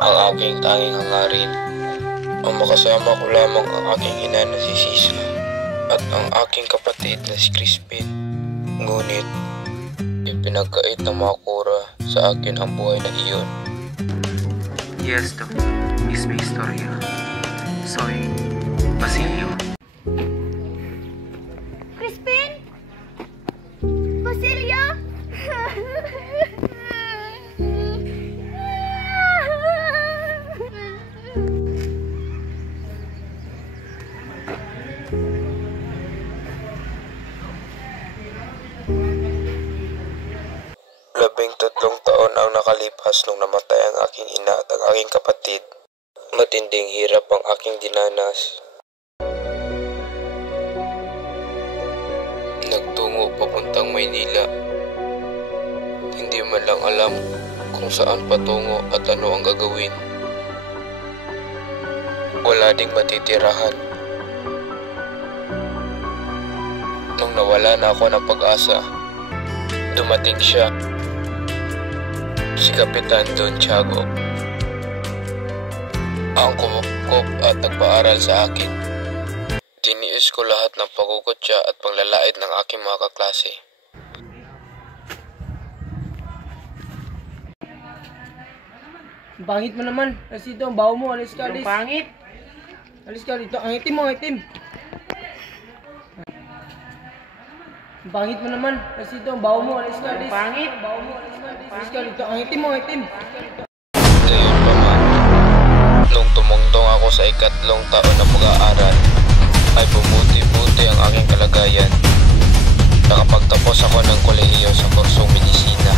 ang aking tanging hangarin. Ang makasama ko lamang ang aking ina na si Sisa at ang aking kapatid na si Crispin. Ngunit, ipinagkait ng mga kura sa akin ang buhay na iyon. Y esto es mi historia. Soy Basilio. Crispin? Basilio? Labing-tatlong taon ang nakalipas nung namatay ang aking ina at ang aking kapatid. Matinding hirap ang aking dinanas. Nagtungo papuntang Maynila. Hindi man lang alam kung saan patungo at ano ang gagawin. Wala ding matitirahan. Nung nawala na ako ng pag-asa, dumating siya, si Kapitan Don Tiago, ang kumupkop at nagpaaral sa akin. Tiniis ko lahat ng pagugutya at panglalait ng aking mga kaklase. Ang pangit mo naman. Kasi ito, ang baho mo. Alis ka, alis. Ang pangit. Alis ka dito. Ang itim mo, ang itim. Ang pangit mo naman. Kasi ito, ang baho mo. Alis ka, alis. Ang pangit. Ang baho mo, alis ka, alis. Alis ka dito. Ang itim mo, ang itim. Gayon pa man, nung tumungtong ako sa ikatlong taon na pag-aaral, ay bumuti-buti ang aking kalagayan. Nakapagtapos ako ng kolehiyo sa kursong medisina.